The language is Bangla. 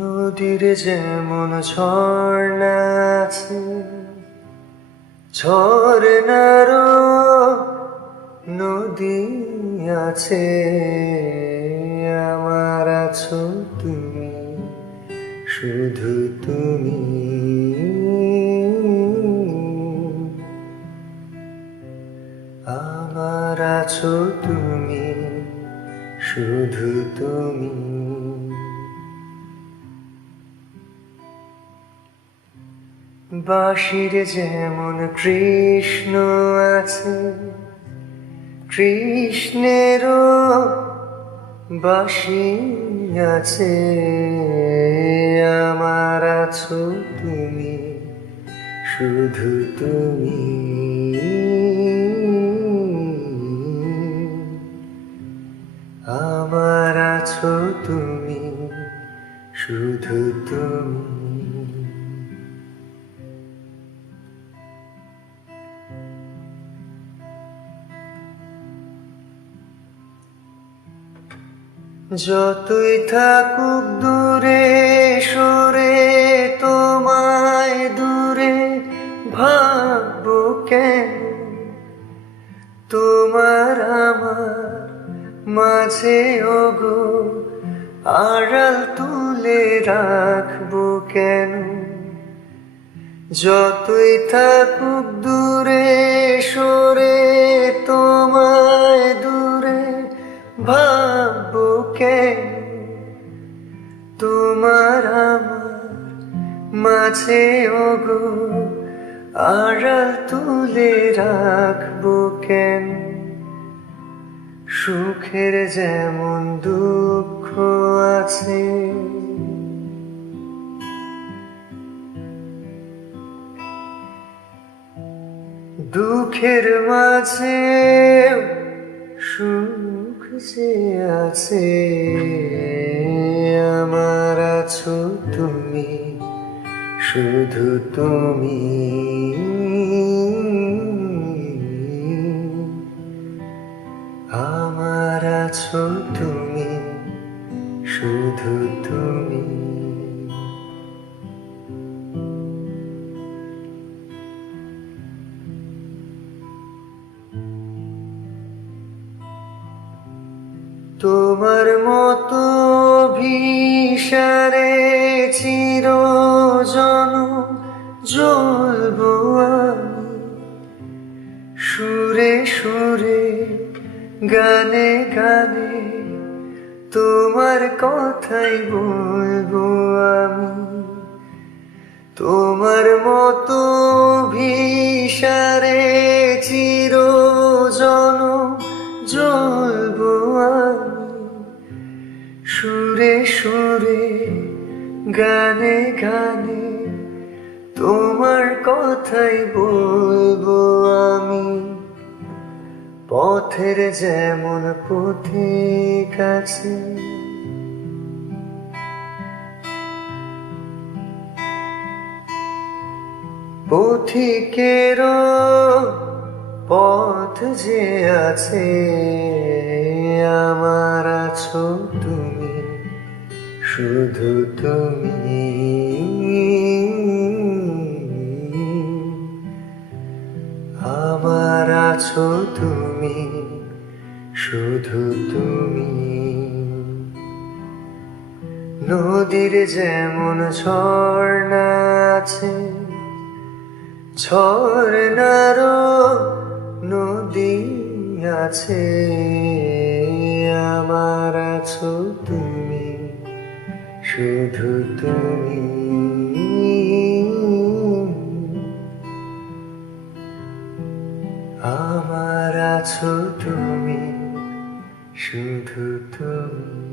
নদীর যেমন ঝর্ণা আছে, ঝর্ণারও নদী আছে। আমার আছো তুমি, শুধু তুমি। আমার আছো তুমি, শুধু তুমি। বাঁশির যেমন কৃষ্ণ আছে, কৃষ্ণেরও বাঁশি আছে। আমার আছো তুমি, শুধু তুমি। আমার আছো তুমি, শুধু তুমি। যতই থাকুক দূরে সরে, তোমায় দূরে ভাববো কেন? তোমার আমার মাঝে ওগো আড়াল তুলে রাখবো কেন? যতই থাকুক দূরে সরে, তোমায় দূরে ভাববো কেন? তোমার আমার মাঝে ওগো আড়াল তুলে রাখবো কেন? সুখের যেমন দুঃখ আছে, দুঃখের মাঝে সুখ যে আছে। আমার আছো তুমি, শুধু তুমি। আমার আছো তুমি, শুধু তুমি। তোমার মতো ভিসারে চিরজনম জ্বলবো আমি, সুরে সুরে গানে গানে তোমার কথাই বলবো আমি। তোমার মতো ভিসারে চিরজনম জ্বলবো আমি, সুরে সুরে গানে গানে তোমার কথাই বলবো আমি। পথের যেমন পথিক আছে, পথিকেরও পথ যে আছে। আমার আছো তুমি, শুধু তুমি। আমার আছো তুমি, শুধু তুমি। নদীর যেমন ঝর্ণা আছে, ঝর্ণারও নদী আছে। আমার আছো তুমি, শুধু তুমি। আমার আছো তুমি, শুধু তুমি।